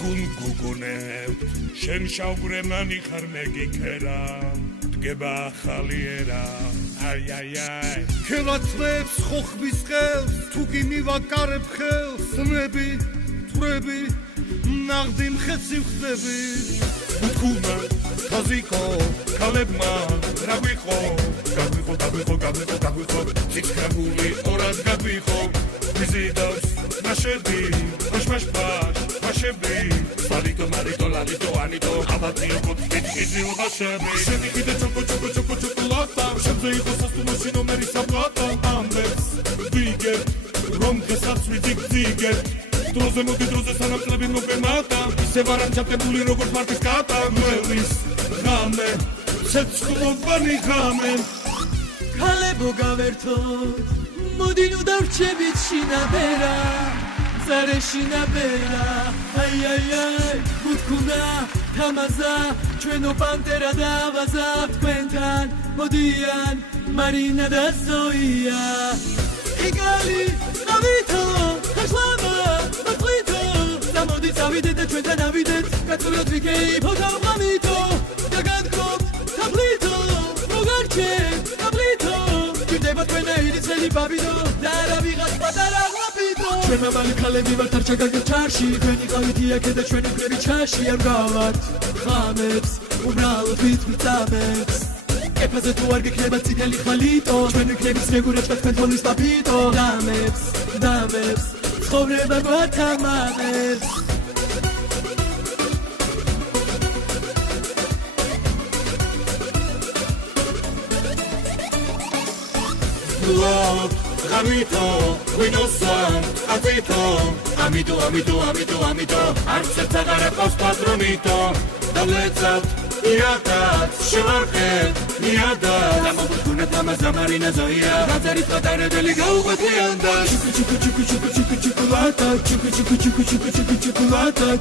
გუგუნ გუგუნებ შენ შავგრემანი ხარ მეგიქერა დგება ახალიერა აი აი აი ქელათლებს ხოხბის ხელს თუ კი მივაკარებ ხელს ძმები თვრები ნაღდი მხეცი ხდები გუგუნა ხაზიკო ქალებმა რა გვიყო გაგვიყო ციცქრაგული ორად გაგვიყო ვიზიდავს ნაშები მაშები სალიტო მარიტო ლალიტო ანიტო აბატიო კუთკიტი უბაშები შენი კიდე ჩოკო ჩოკოლატა შენზე იყო სასტუმროში ნომერი საბლატა ამბებს ვიგებ რომ დღესაც ვიძიგძიგებ დროზე მოდი დროზე სანამ წლები მოგვემატა ისევ არ ამჩაფტებული როგორც მარტის კატა მველის ღამე ცეცხლოვანი ღამე ქალებო გავერთო მოდი ნუ დავრჩებით შინაბერა ზარე შინაბერა აი აი აი გუთქუნა თამაზა ჩვენო პანტერა და ავაზა თქვენთან მოდიან მარინა და ზოია ეგალი ნავითო ხაშლამა მოდვითო და მოდი წავიდეთ და ჩვენთან ავიდეთ კაცურად ვიკეიფო დავღამითო და გაგდობთ თაფლითო მოგარჩეთ თაფლითო გვიდება თქვენაირი ცელი ბაბიდო და რა ვიღაც პატარა ღვაპიდო ჩვენ მამალი ქალები ვართ არ ჩაგაგებ ჩარში თქვენი ყავით იაკე და ჩვენი მკვლევი ჩაში არ გავართ ხამებს უბრალოდ ვიწამებს ეფაზე თუ არ გიქნება წითელი ხალიტო ჩვენი ქლების მეგურებს და თქვენ თოლის ბაბიდო დამებს ცხოვრება გვათამამებს Love, amito, we know some, amito, arcet agarepos patronito, davlecat, iatat, shevarchet, niadat, damogutuna tamaza marina zoia, razarit vatarebeli gauguatianda, chocolata, chocolata, chocolata,